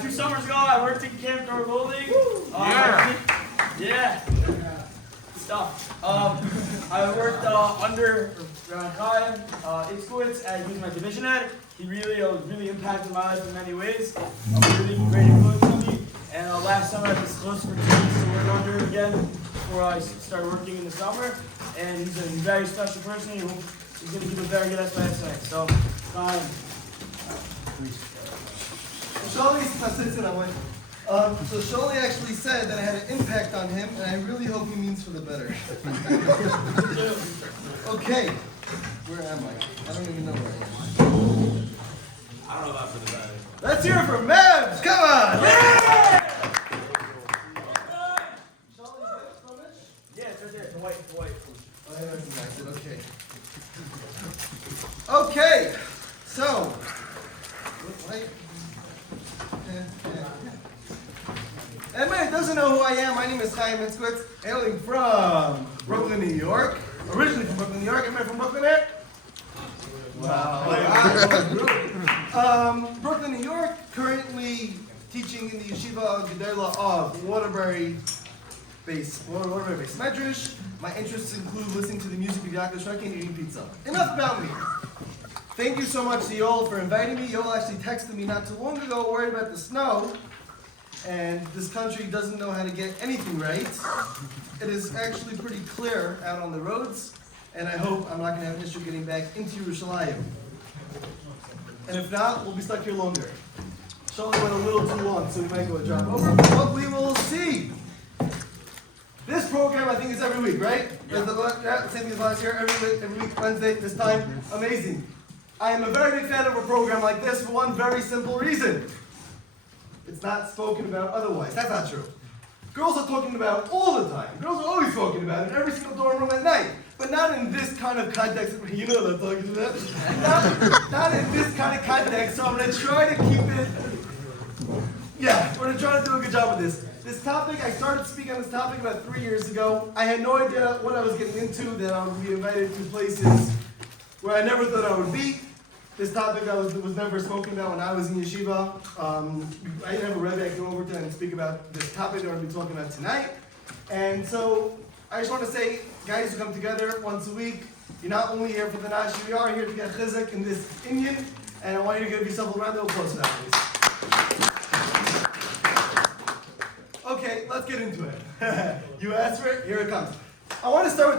2 summers ago, I worked in Camp Door Building. Yeah. Stuff. I worked under Chaim Itzkowitz as my division head. He really impacted my life in many ways. Really great influence on me. And last summer I was close for 2 weeks to work under him again before I started working in the summer. And he's a very special person. He's going to keep a very good SYSI. So, Chaim. So Sholi actually said that I had an impact on him, and I really hope he means for the better. Okay, where am I? I don't even know where I am. I don't know about for the better. Let's hear it for Mevs! Come on! Yeah! Yeah, it's right there. The white. Oh, I recognize it. Okay. Okay, so. Anybody doesn't know who I am, my name is Chaim Itzkowitz, hailing from Brooklyn, New York. Originally from Brooklyn, New York. Anybody from Brooklyn there? Wow. Brooklyn, New York, currently teaching in the Yeshiva of Waterbury Base Medrash. My interests include listening to the music of Yaakov Shreki and eating pizza. Enough about me. Thank you so much to Yoel for inviting me. Yoel actually texted me not too long ago, worried about the snow. And this country doesn't know how to get anything right. It is actually pretty clear out on the roads, and I hope I'm not going to have an issue getting back into Yerushalayim. And if not, we'll be stuck here longer. Sholi went a little too long, so we might go a drop over, but we will see. This program, I think, is every week, right? Yeah. Same thing as last year, every week, Wednesday, this time. Amazing. I am a very big fan of a program like this for one very simple reason. It's not spoken about otherwise. That's not true. Girls are talking about all the time. Girls are always talking about it in every single dorm room at night. But not in this kind of context. You know what I'm talking about. Not in this kind of context. So I'm going to try to keep it. Yeah, we're going to try to do a good job with this. This topic, I started speaking on this topic about 3 years ago. I had no idea what I was getting into, that I would be invited to places where I never thought I would be. This topic was never spoken about when I was in Yeshiva. I didn't have a Rebbe I could go over to and speak about this topic that we're going to be talking about tonight. And so I just want to say, guys who come together once a week, you're not only here for the Nash, we are here to get chizuk in this Indian, and I want you to give yourself a round of applause for that, please. Okay, let's get into it. You asked for it, here it comes. I want to go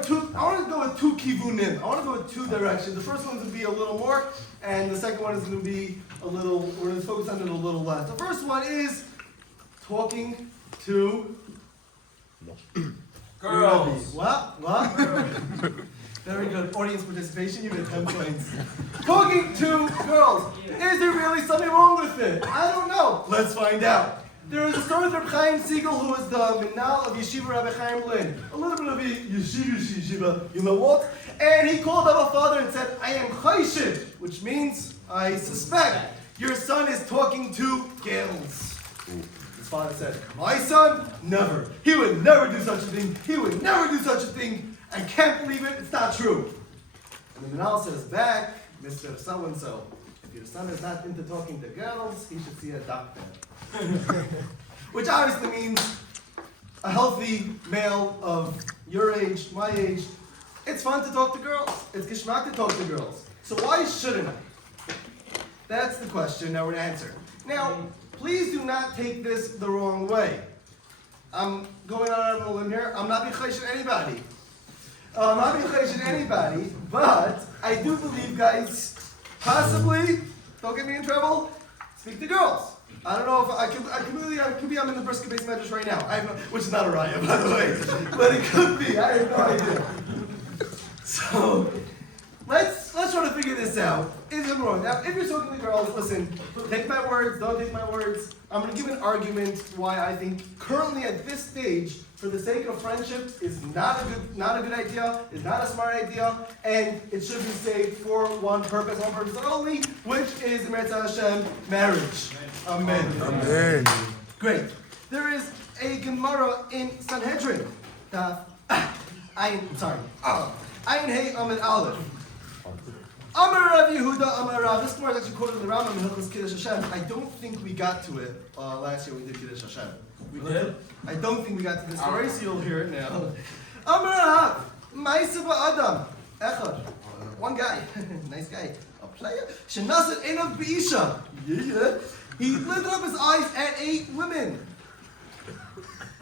with two kivunim. I want to go with 2 directions. The first one's going to be a little more, and the second one is going to be we're going to focus on it a little less. The first one is talking to Girls. What? Very good. Audience participation, you get 10 points. Talking to girls. Is there really something wrong with it? I don't know. Let's find out. There is a story of Reb Chaim Siegel, who was the Minal of Yeshiva Rabbi Chaim Lin. A little bit of a yeshiva, you know what? And he called up a father and said, I am chayshiv, which means, I suspect, your son is talking to girls. His father said, my son? Never. He would never do such a thing. He would never do such a thing. I can't believe it. It's not true. And the Minal says back, Mr. So-and-so, if your son is not into talking to girls, he should see a doctor. Which obviously means a healthy male of your age, my age. It's fun to talk to girls. It's geschmack to talk to girls. So why shouldn't I? That's the question that we're going to answer. Now, please do not take this the wrong way. I'm going out on a limb here. I'm not being chayshing anybody. But I do believe, guys, possibly, don't get me in trouble, speak to girls. I don't know if I could be I'm in the brisket base medrash right now. Which is not a riot, by the way. But it could be. I have no idea. So let's try to figure this out. Is it wrong? Now, if you're talking to girls, listen, take my words, don't take my words. I'm going to give an argument why I think currently at this stage, for the sake of friendship, is not a good idea, is not a smart idea, and it should be saved for one purpose only, which is the Meretz Hashem, marriage. Amen. Amen. Great. There is a Gemara in Sanhedrin. Ayin Hey Amid Aleph. Amar Rav Yehuda, Amar Rav. This Gemara is actually quoted in the Rambam in Hilchos Kiddush Hashem. I don't think we got to it last year when we did Kiddush Hashem. We did? I don't think we got to this story, so you'll hear it now. Amar Rav, Ma'aseh Ba'adam, Echad. One guy, nice guy, a player. Shenasat Einav B'isha. Yeah. He lifted up his eyes at 8 women.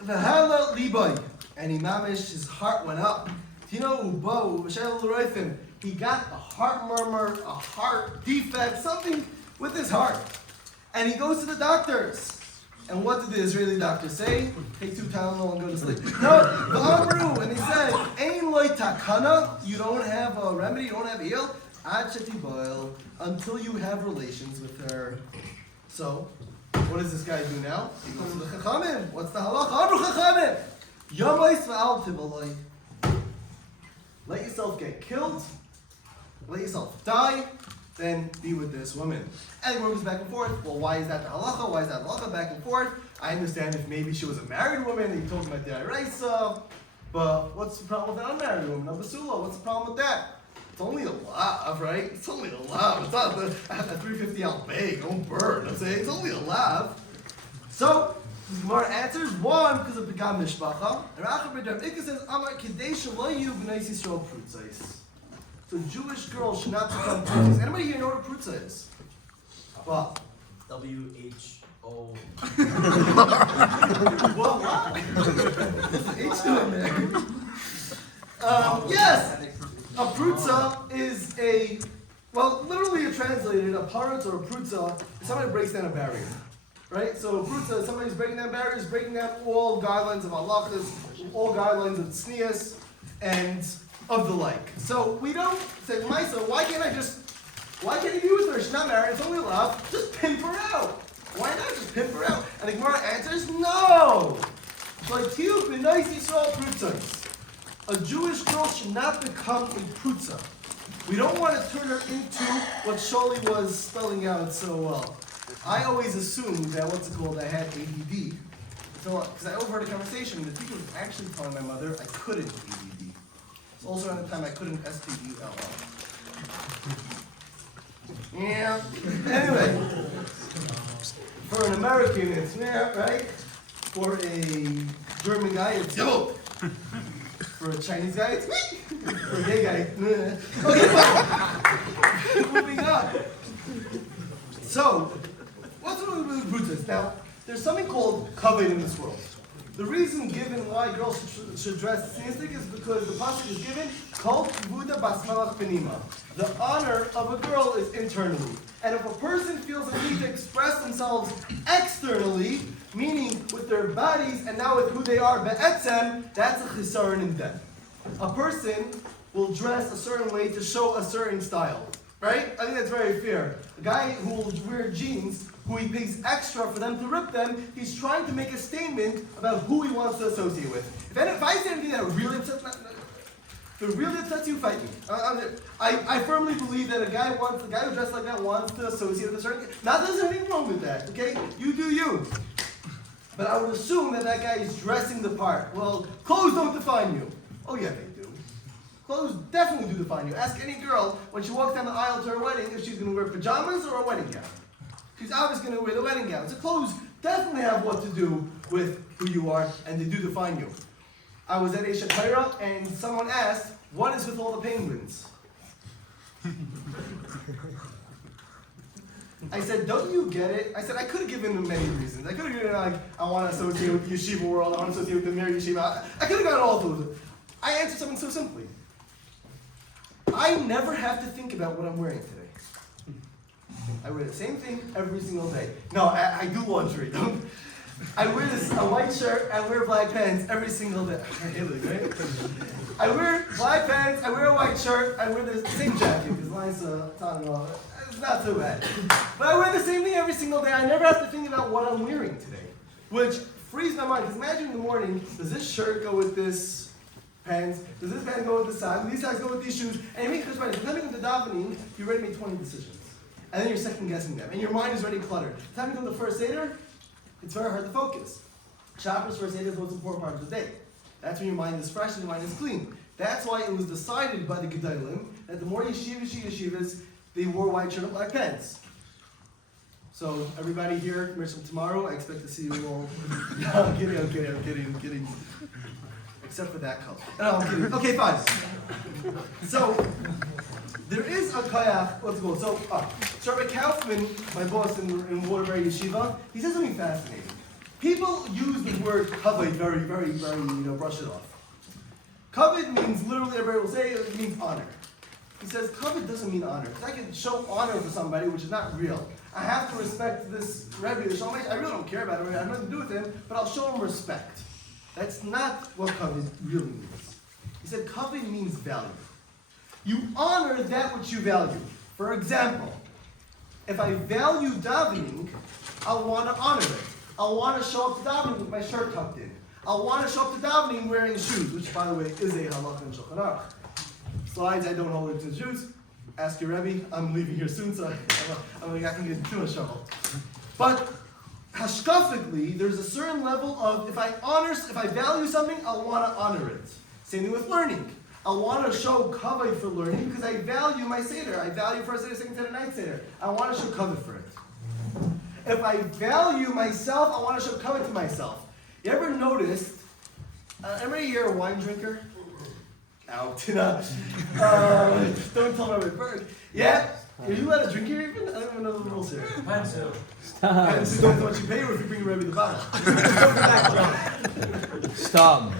V'hala Liboy. And he mamish, his heart went up. Tino Ubo, V'shel L'roifim. He got a heart murmur, a heart defect, something with his heart. And he goes to the doctors. And what did the Israeli doctors say? Take 2 Tylenol and go to sleep. No, the Amru, and he said, Ein loy takana, you don't have a remedy, you don't have heal, ad boil, until you have relations with her. So, what does this guy do now? He goes to the Chachamim. What's the halacha? Amru Chachamim! Yamais v'al tibaloi. Let yourself get killed, let yourself die, then be with this woman. And it goes back and forth. Well, why is that the halacha? Why is that halacha? Back and forth. I understand if maybe she was a married woman and you told about the Iraisa, but what's the problem with an unmarried woman? A basula, what's the problem with that? It's only a lav, right? It's only a lav. It's not a 350 out bag, don't burn. I'm saying it's only a lav. So, the Gemara answers, 1, because of Begam Mishpacha. And Rachav B'Dam Ikka says, Amar Kedesha Lo Yu B'nai Yisrael Prutzais. So Jewish girls should not become prutzas. Anybody here know what a prutza is? What? WHO. What? H doing there. Yes! A prutza is literally translated, a parut or a prutza is somebody who breaks down a barrier. Right? So a prutza is somebody who's breaking down barriers, breaking down all guidelines of halachas, all guidelines of tznius, and of the like. So we don't say, Maisa, why can't you be with her? She's not married, it's only love. Just pimp her out. Why not just pimp her out? And the Gemara answers, no! A Jewish girl should not become a prutza. We don't want to turn her into what Sholi was spelling out so well. I always assumed that, I had ADD. Because I overheard a conversation, and the teacher was actually telling my mother I couldn't ADD. Also around the time I couldn't SPELL. Yeah. Anyway, for an American, it's right. For a German guy, it's yo. For a Chinese guy, it's me. For a gay guy, okay. Moving on. So, what's with the brutus? Now, there's something called kavod in this world. The reason given why girls should dress tzniustik is because the pasuk is given, Kol kivuda bas malach benima. The honor of a girl is internally. And if a person feels a need to express themselves externally, meaning with their bodies and now with who they are, be'etzem, that's a chisaron in them. A person will dress a certain way to show a certain style. Right? I think that's very fair. A guy who will wear jeans, who he pays extra for them to rip them, he's trying to make a statement about who he wants to associate with. If I say anything that really upsets you, fight me. I firmly believe that a guy who dressed like that wants to associate with a certain. Now there's anything wrong with that, okay? You do you. But I would assume that guy is dressing the part. Well, clothes don't define you. Oh yeah, they do. Clothes definitely do define you. Ask any girl when she walks down the aisle to her wedding if she's going to wear pajamas or a wedding gown. She's obviously going to wear the wedding gown. So clothes definitely have what to do with who you are, and they do define you. I was at a Shapira, and someone asked, what is with all the penguins? I said, don't you get it? I said, I could have given them many reasons. I could have given I want to associate with the Yeshiva world, I want to associate with the Mir Yeshiva. I could have gotten all of those. I answered something so simply. I never have to think about what I'm wearing today. I wear the same thing every single day. No, I do laundry. I wear a white shirt, I wear black pants every single day. Right? I wear black pants, I wear a white shirt, I wear the same jacket, because mine's it's not so bad. But I wear the same thing every single day. I never have to think about what I'm wearing today. Which frees my mind, because imagine in the morning, does this shirt go with this pants? Does this pants go with the socks? These socks go with these shoes? And you make this right. Depending on the davening, you're ready to make 20 decisions. And then you're second guessing them. And your mind is already cluttered. The time you go to the first Seder, it's very hard to focus. Shabbos first Seder is the most important part of the day. That's when your mind is fresh and your mind is clean. That's why it was decided by the Gedolim that the more yeshivas, they wore white shirt and black pants. So everybody here, tomorrow, I expect to see you all. No, I'm kidding. Except for that color. No, I'm kidding. Okay, fine. So, there is a kayak, let's go. So, Sharma Kaufman, my boss in Waterbury Yeshiva, he says something fascinating. People use the word kavod very, brush it off. Kavod means, literally, everybody will say, it means honor. He says, kavod doesn't mean honor. Because I can show honor for somebody, which is not real. I have to respect this Rebbe, the Shalom. I really don't care about him, I have nothing to do with him, but I'll show him respect. That's not what kavod really means. He said, kavod means value. You honor that which you value. For example, if I value davening, I want to honor it. I want to show up to davening with my shirt tucked in. I want to show up to davening wearing shoes, which, by the way, is a halakha in Shulchan Aruch. Slides, I don't hold it to the shoes. Ask your Rebbe. I'm leaving here soon, so I can get too much trouble. But hashkafically, there's a certain level of if I value something, I want to honor it. Same thing with learning. I want to show kavod for learning because I value my seder. I value first seder, second seder, ninth seder. I want to show kavod for it. If I value myself, I want to show kavod to myself. You ever noticed? Every year a wine drinker? Out. Don't tell me about bird. Yeah? Are you allowed to drink here even? I don't even know the rules here. Mine too. And this is not what you pay or if you bring your Rebbe the bottle. Stop.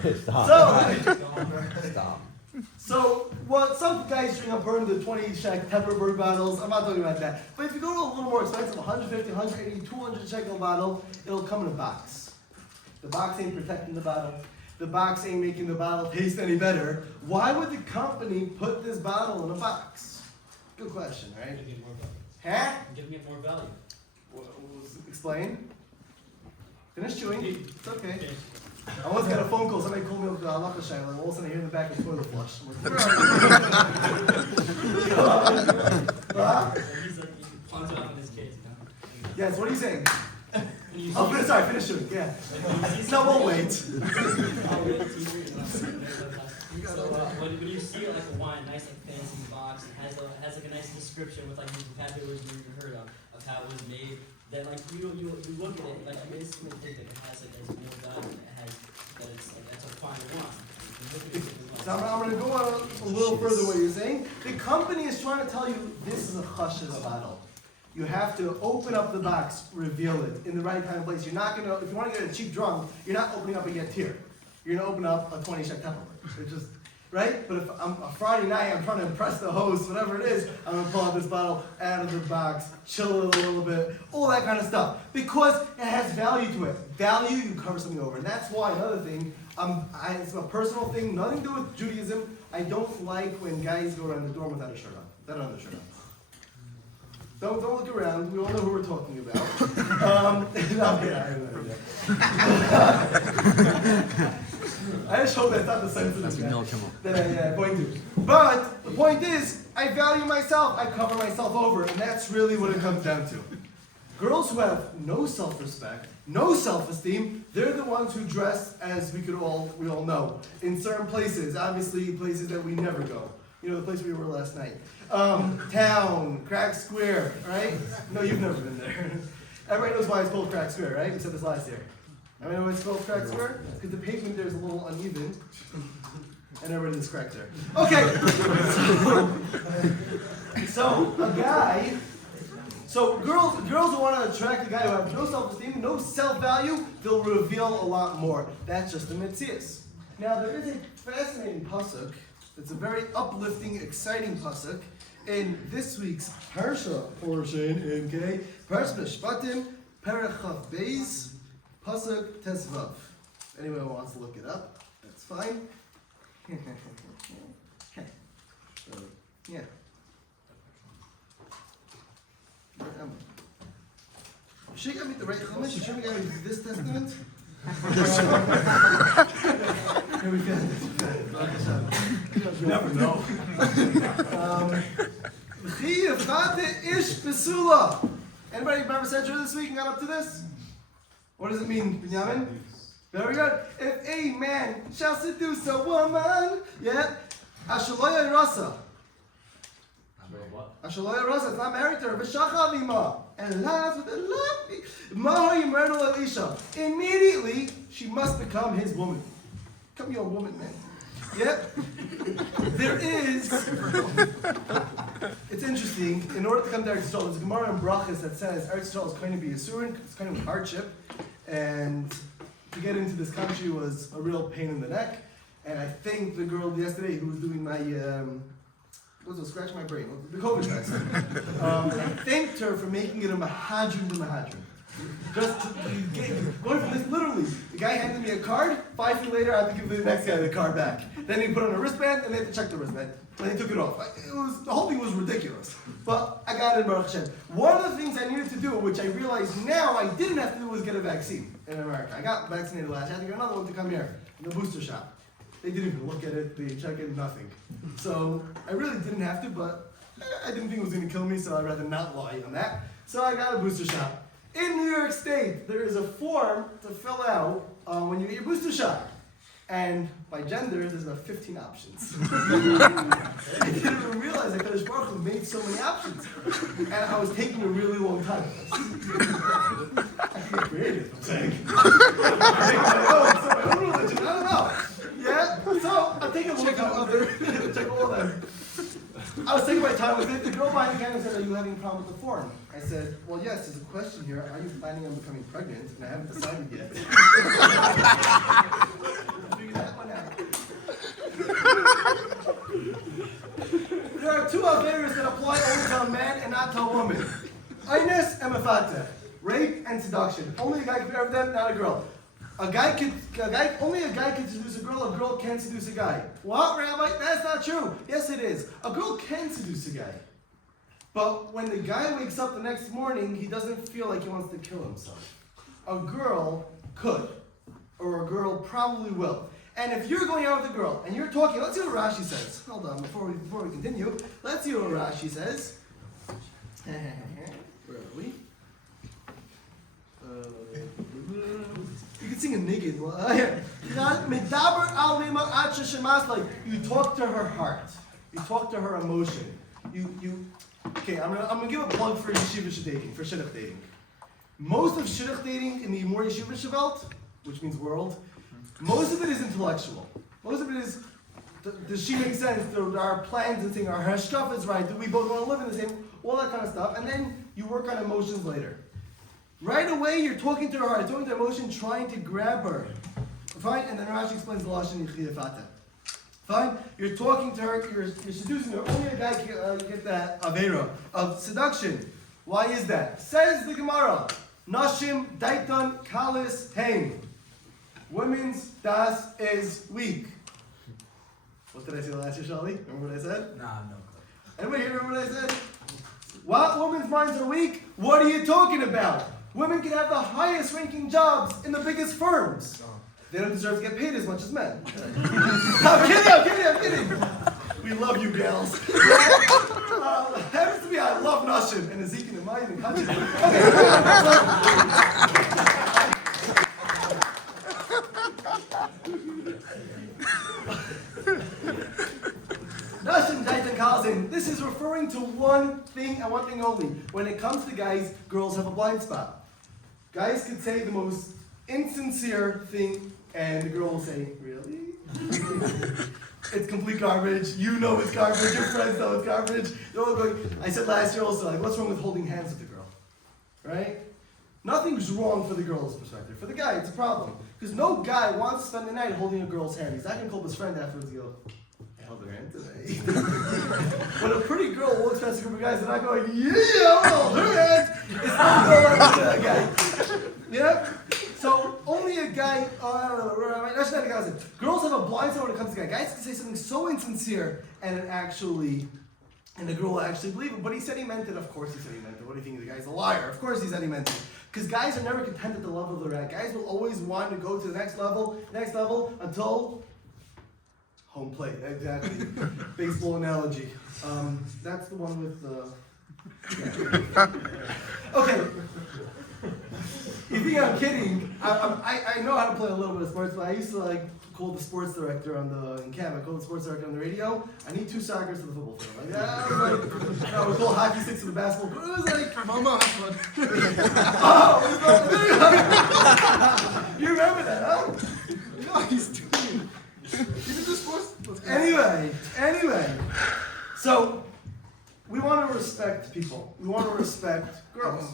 So, well, some guys drink up burn the 20 shekel Tupperware bottles. I'm not talking about that. But if you go to a little more expensive, 150, 180, 200 shekel bottle, it'll come in a box. The box ain't protecting the bottle. The box ain't making the bottle taste any better. Why would the company put this bottle in a box? Good question, right? Giving it more value. Huh? Giving it more value. Explain. Finish chewing. It's okay. I once got a phone call. Somebody called me up to Halacha Shaila, and all of a sudden I hear in the back of the toilet flush. I'm like, where are you? He's like, you plunge it off in his case, you know? Yes, what are you saying? When you Oh, see- sorry, finish chewing. Yeah. when you see No, we'll something- wait. I'll wait till you read it. So when you see like a wine, nice like fancy box, and has like a nice description with like the vocabulary you heard of how it was made, then like you look at it, like you instantly think that it has like there's more value, and it has that it's like that's a fine wine. You look at it, it's So I'm going to go a little further what you're saying. The company is trying to tell you this is a chashiv bottle. You have to open up the box, reveal it in the right kind of place. You're not going to, if you want to get a cheap drunk, you're not opening up a Yetir. You're going to open up a 20 shek Tupperware. It's just, right? But if I'm a Friday night, I'm trying to impress the host, whatever it is, I'm going to pull out this bottle out of the box, chill it a little bit, all that kind of stuff. Because it has value to it. Value, you cover something over. And that's why another thing, it's a personal thing, nothing to do with Judaism. I don't like when guys go around the dorm without a shirt on. Without another shirt on. Don't look around. We all know who we're talking about. I just hope that's not the sensitive that I point to. But the point is, I value myself. I cover myself over, and that's really what it comes down to. Girls who have no self-respect, no self-esteem, they're the ones who dress as we all know in certain places. Obviously, places that we never go. You know, the place we were last night. Town, Crack Square, right? No, you've never been there. Everybody knows why it's called Crack Square, right? Except this last year. Everybody know why it's called Crack Square? Because the pavement there is a little uneven, and everybody is cracked there. Okay. So a guy. So girls who want to attract a guy who has no self-esteem, no self-value, they'll reveal a lot more. That's just the mitzias. Now there is a fascinating pasuk. It's a very uplifting, exciting pasuk in this week's Parsha portion. Okay, Parsha Mishpatim, Perach Chav Beis, pasuk Tesvav. Anyone who wants to look it up, that's fine. Yeah. You sure you got me the right Chumash? You sure you got me this testament? Here we go. You never know. Anybody remember Central this week and got up to this? What does it mean, Binyamin? Very good. If a man shall seduce a woman, yeah, Ashaloya Rasa. Ashaloya Rasa is not married to her. V'shachavima. And lies with a lovely. Mahoy Myrtle Elisha. Immediately, she must become his woman. Become your woman, man. Yep. There is. It's interesting. In order to come to Eretz Yisrael, there's a Gemara in Brachas that says Eretz Yisrael is going to be a surin. It's kind of a hardship, and to get into this country was a real pain in the neck. And I think the girl yesterday who was doing my scratch my brain, the COVID test. I thanked her for making it a mahadrim to mahadrim. Just going from this, literally, the guy handed me a card, 5 feet later I had to give the next guy the card back. Then he put on a wristband and they had to check the wristband. And they took it off. The whole thing was ridiculous. But I got it, Baruch Hashem. One of the things I needed to do, which I realize now I didn't have to do, was get a vaccine in America. I got vaccinated last year. I had to get another one to come here, in the booster shot. They didn't even look at it, they check it, nothing. So I really didn't have to, but I didn't think it was going to kill me, so I'd rather not lie on that. So I got a booster shot. In New York State, there is a form to fill out when you get your booster shot. And by gender, there's about 15 options. I didn't even realize that Kadosh Baruch Hu made so many options. And I was taking a really long time. I can get creative, I'm saying. I don't know. Yeah? So I'm taking a look at check all of them. I was taking my time with it. The girl behind the counter said, "Are you having a problem with the form?" I said, "Well, yes, there's a question here. Are you planning on becoming pregnant?" And I haven't decided yet. Figure that one out. There are 2 averos that apply only to a man and not to a woman. Eines and mefata. Rape and seduction. Only a guy can bear them, not a girl. Only a guy can seduce a girl can't seduce a guy. What, Rabbi? That's not true. Yes, it is. A girl can seduce a guy. But when the guy wakes up the next morning, he doesn't feel like he wants to kill himself. A girl could. Or a girl probably will. And if you're going out with a girl, and you're talking, let's see what Rashi says. Hold on, before we continue, let's see what Rashi says. Where are we? You can sing a nigid. You talk to her heart. You talk to her emotion. Okay, I'm gonna give a plug for Yeshiva dating, for shidduch dating. Most of shidduch dating in the more Yeshiva Welt, which means world, most of it is intellectual. Most of it is, does she make sense? There are plans and things, our hashkafa is right, do we both want to live in the same, all that kind of stuff, and then you work on emotions later. Right away, you're talking to her heart, talking to her emotion, trying to grab her. Fine? And then Rashi explains the Lashon Yichiyafata. Fine? You're talking to her, you're seducing her. Only a guy can get that avera of seduction. Why is that? Says the Gemara, Nashim daitan kalis heim. Women's das is weak. What did I say last year, Shali? Remember what I said? Nah, no. Anybody here remember what I said? What? Women's minds are weak? What are you talking about? Women can have the highest ranking jobs in the biggest firms. They don't deserve to get paid as much as men. I'm kidding. We love you, gals. Happens to me, I love Nashim and Ezekiel and Maya and Kanchi. Nashim Daitan Kalzin. This is referring to one thing and one thing only. When it comes to guys, girls have a blind spot. Guys could say the most insincere thing, and the girl will say, "Really?" It's complete garbage. You know it's garbage. Your friends know it's garbage. They're all going. I said last year also, like, what's wrong with holding hands with the girl? Right? Nothing's wrong for the girl's perspective. For the guy, it's a problem. Because no guy wants to spend the night holding a girl's hand. He's not going to call his friend afterwards and go, "I held her hand today." When a pretty girl walks past a group of guys, they're not going, "Yeah, I'll hold her hand." It's not going like that guy. Yeah? So only a guy, girls have a blind spot when it comes to guys. Guys can say something so insincere and the girl will actually believe it. But he said he meant it. Of course he said he meant it. What do you think? The guy's a liar. Of course he said he meant it. Because guys are never content at the level they're at. Guys will always want to go to the next level until home plate. Exactly. Baseball analogy. That's the one with the... Yeah. Okay. You think I'm kidding? I know how to play a little bit of sports, but I used to like call the sports director in camp. I called the sports director on the radio. I need 2 soccers to the football field. Like, I was like, I would call hockey sticks to the basketball. It was like, Mama, have fun. oh, you remember that, huh? No, he's doing it. He's into sports. Anyway, so we want to respect people. We want to respect girls.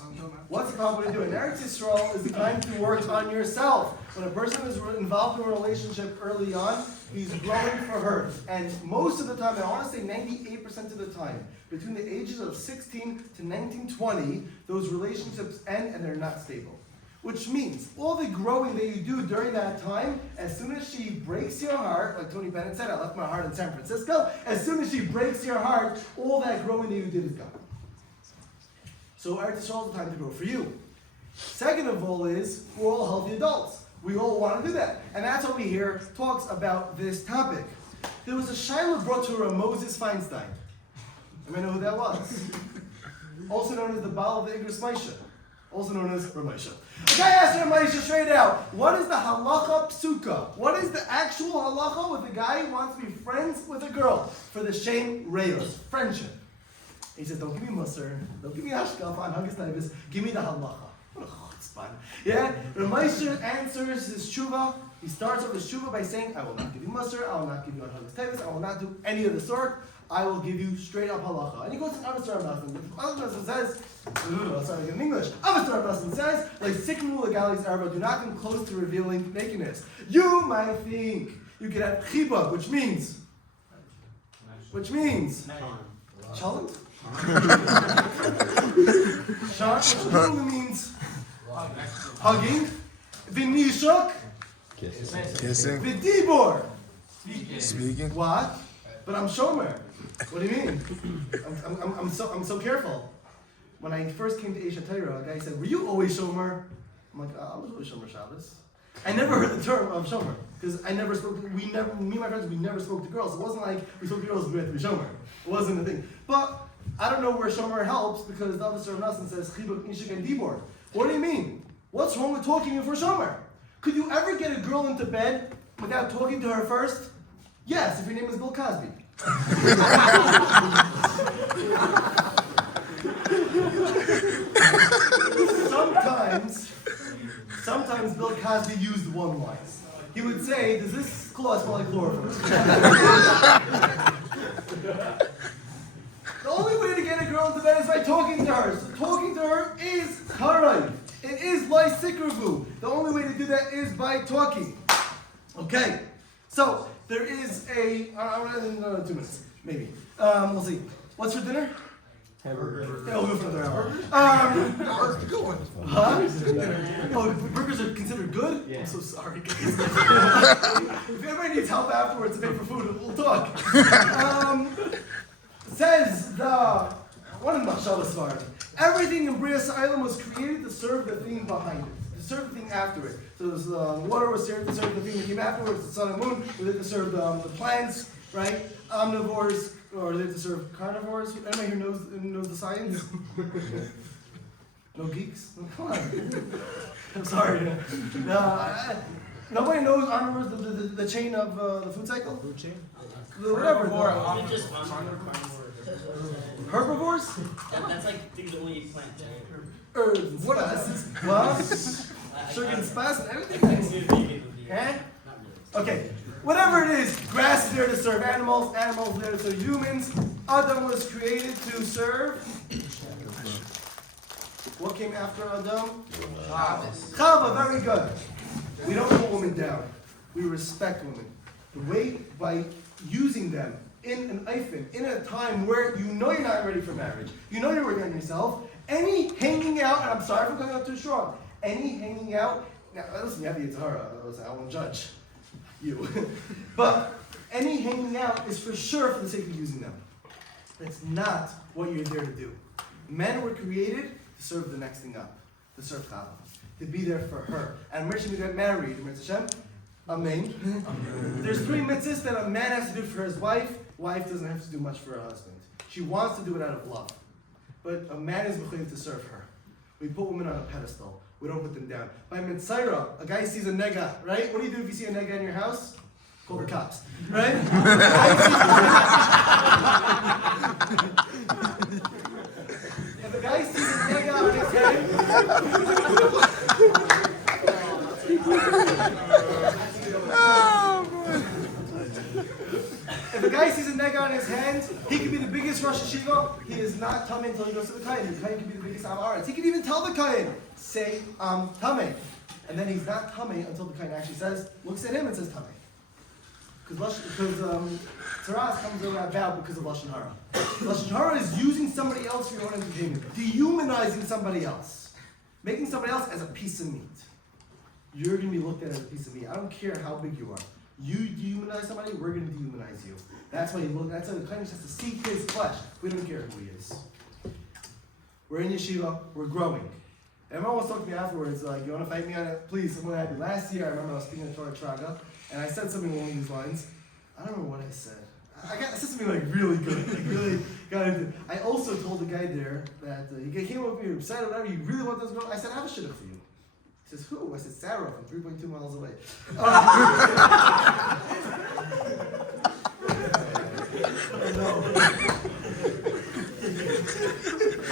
What's the problem with doing? Eretz Yisrael is the time to work on yourself. When a person is involved in a relationship early on, he's growing for her. And most of the time, and I want to say 98% of the time, between the ages of 16 to 19, 20, those relationships end and they're not stable. Which means all the growing that you do during that time, as soon as she breaks your heart, like Tony Bennett said, I left my heart in San Francisco, as soon as she breaks your heart, all that growing that you did is gone. So Eretz Yisrael is the time to grow for you. Second of all is, we're all healthy adults. We all want to do that. And that's what we hear talks about this topic. There was a shiur brought to Rav Moses Feinstein. Anybody know who that was? Also known as the Baal of the Igros Moshe. Also known as Rav Moshe. A guy asked Rav Moshe straight out, what is the halacha psuka? What is the actual halacha with a guy who wants to be friends with a girl for the shem reyos, friendship? He said, don't give me musar, don't give me hashkafa on Haggis Tavis, give me the halacha. What a chutzpan. Yeah? Rav Moshe answers his tshuva. He starts off his tshuva by saying, I will not give you musar, I will not give you on Haggis Tavis, I will not do any of the sort. I will give you straight up halacha. And he goes to Avasar Abbasin. Avasar says, I'll start again in English. Avasar Abbasin says, like Sikmu Legalis Arba, do not come close to revealing nakedness. You might think you can have chibah, which means Chalent? Sharp, which literally means hugging. V'nishok. Kissing. V'dibor. Speaking. What? But I'm shomer. What do you mean? I'm so careful. When I first came to Asia Torah, a guy said, "Were you always shomer?" I'm like, "I was always shomer Shabbos." I never heard the term of shomer because I never spoke. Me and my friends, we never spoke to girls. It wasn't like we spoke to girls. We had to be shomer. It wasn't a thing. But I don't know where shomer helps because the other Rav Nassim says chibuk nishik and dibor. What do you mean? What's wrong with talking before shomer? Could you ever get a girl into bed without talking to her first? Yes, if your name is Bill Cosby. Sometimes Bill Cosby used one line. He would say, does this cloth smell like chloroform? The only way to get a girl into bed is by talking to her. So talking to her is karay. It is like sikravu. The only way to do that is by talking. Okay, so there is a, another 2 minutes, maybe. We'll see. What's for dinner? Hamburger. Yeah, we'll go for another hour. That's the good one. Huh? Oh, burgers are considered good? Yeah. I'm so sorry, guys. If anybody needs help afterwards to pay for food, we'll talk. Says one of the Machshavas Svarim, everything in Bria Island was created to serve the thing behind it, to serve the thing after it. So water was there to serve the thing that came afterwards, the sun and moon, were there to serve the plants, right? Omnivores, or they to serve carnivores. Anybody here knows the science? No geeks? Come on. I'm sorry. Nobody knows omnivores, the chain of the food cycle? Food chain? Whatever. Herbivores? That's like things that only eat plants, right? Herbs. What? Sugar and spice and everything? Eh? Okay. Whatever it is, grass is there to serve animals, animals there to serve humans. Adam was created to serve. What came after Adam? Chava, very good. We don't put women down. We respect women. The way by using them in an eifin, in a time where you know you're not ready for marriage, you know you're working on yourself, any hanging out, and I'm sorry for coming out too strong, any hanging out, now listen, you have the Yitzhara, I won't judge you. But any hanging out is for sure for the sake of using them. That's not what you're there to do. Men were created to serve the next thing up, to serve Chava, to be there for her. And when we get married, Amen. There's 3 mitzvahs that a man has to do for his wife. Wife doesn't have to do much for her husband. She wants to do it out of love. But a man is mechuyev to serve her. We put women on a pedestal. We don't put them down. By Mitzayra, a guy sees a nega, right? What do you do if you see a nega in your house? Call the cops, right? If a guy sees a nega on his head, if a guy sees a nega on his hand, he could be the biggest Rosh Yeshiva. He is not tamei until he goes to the Kayin. The Kayin can be the biggest Am Aretz. He can even tell the Kayin, say tamei. And then he's not tamei until the Kayin actually looks at him and says tamei. Because Tzaras comes about because of Lashon Hara. Lashon Hara is using somebody else for your own entertainment. Dehumanizing somebody else. Making somebody else as a piece of meat. You're going to be looked at as a piece of meat. I don't care how big you are. You dehumanize somebody, we're going to dehumanize you. That's why that's why the Kohen has to seek his flesh. We don't care who he is. We're in Yeshiva, we're growing. Everyone was talking to me afterwards, like, you want to fight me on it? Please, I'm going to have you. Last year, I remember I was speaking at Torah Traga, and I said something along these lines. I don't remember what I said. I said something like really good, like really got into. I also told the guy there that he came up with me, excited, whatever, you really want this girl? I said, I have a shidduch for you. He says, who? I said, Sarah from 3.2 miles away.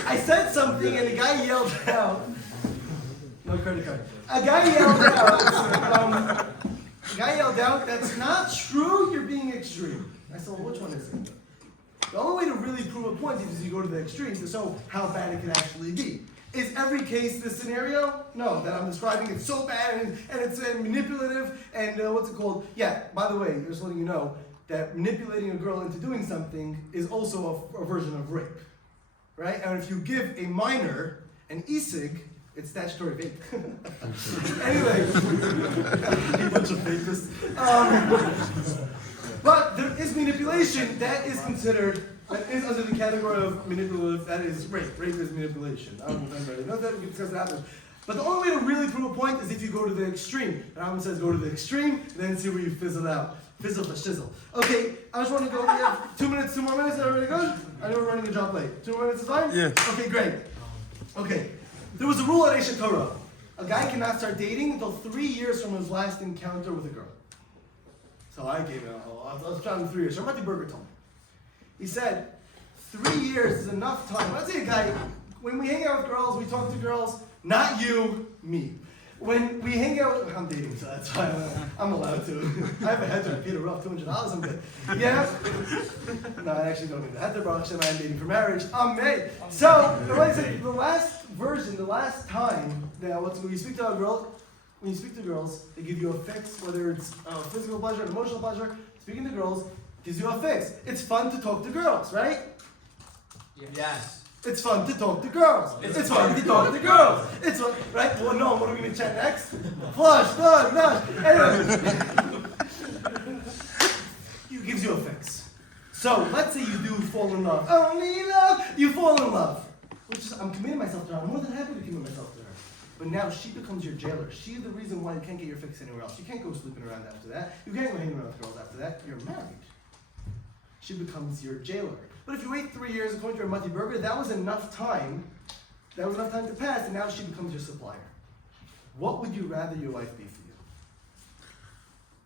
I said something and the guy yelled out. No credit card. A guy yelled out, that's not true, you're being extreme. I said, well, which one is it? The only way to really prove a point is you go to the extremes to show how bad it can actually be. Is every case this scenario? No, that I'm describing it's so bad and it's manipulative and what's it called? Yeah, by the way, just letting you know that manipulating a girl into doing something is also a version of rape, right? And if you give a minor an e-cig, it's statutory rape. Anyway, a bunch of rapists. But there is manipulation that is considered. That is under the category of manipulative, that is rape. Rape is manipulation. I don't remember. Not that we can discuss that. But the only way to really prove a point is if you go to the extreme. And Rambam says go to the extreme, then see where you fizzle out. Fizzle for shizzle. Okay, I just want to go, we have 2 minutes, 2 more minutes, is that everybody good? I know we're running a job late. 2 more minutes is fine? Yeah. Okay, great. Okay, there was a rule at Eshet Torah. A guy cannot start dating until 3 years from his last encounter with a girl. So I gave it, I was trying 3 years. Sharmati Berger told me. He said, 3 years is enough time. Let's say a guy, when we hang out with girls, we talk to girls, not you, me. When we hang out with, I'm dating, so that's why I'm allowed to. I have a header, Peter Ruff, $200, I'm good. Yeah? No, I actually don't need the header, Baruch Hashem, I'm dating for marriage. I'm made. So, like I said, the last version, the last time, that when you speak to a girl, when you speak to girls, they give you a fix, whether it's physical pleasure, emotional pleasure. Speaking to girls gives you a fix. It's fun to talk to girls, right? Yes. It's fun to talk to girls. It's fun to talk to girls. It's fun, right? Well, no, what are we going to chat next? Flush. Anyway. It gives you a fix. So, let's say you do fall in love. Only love. You fall in love. Which is, I'm committing myself to her. I'm more than happy to commit myself to her. But now she becomes your jailer. She's the reason why you can't get your fix anywhere else. You can't go sleeping around after that. You can't go hanging around with girls after that. You're married. She becomes your jailer. But if you wait 3 years, according to Mati Berger, that was enough time. That was enough time to pass, and now she becomes your supplier. What would you rather your wife be for you?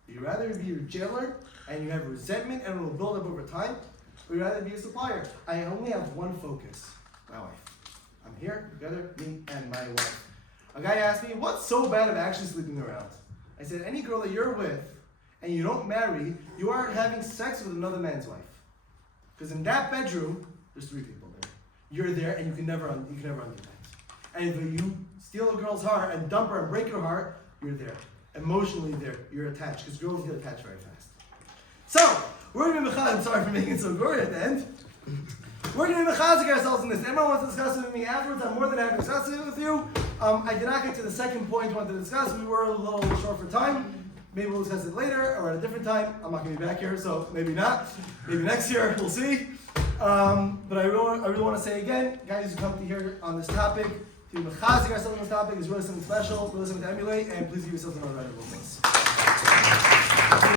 Would you rather be your jailer, and you have resentment, and it will build up over time? Or would you rather be a supplier? I only have one focus, my wife. I'm here, together, me and my wife. A guy asked me, what's so bad of actually sleeping around? I said, any girl that you're with, and you don't marry, you are having sex with another man's wife. Because in that bedroom, there's 3 people there. You're there, and you can never undo that. And if you steal a girl's heart and dump her and break her heart, you're there. Emotionally there, you're attached, because girls get attached very fast. So, we're going to be I'm sorry for making it so gory at the end. We're going to be mechazik ourselves in this. Everyone wants to discuss it with me afterwards. I'm more than happy to discuss it with you. I did not get to the second point I wanted to discuss. We were a little short for time. Maybe we'll discuss it later or at a different time. I'm not going to be back here, so maybe not. Maybe next year, we'll see. But I really want to say again, guys who come to here on this topic, to mechazik ourselves on this topic is really something special, really something to emulate, and please give yourselves another round of applause.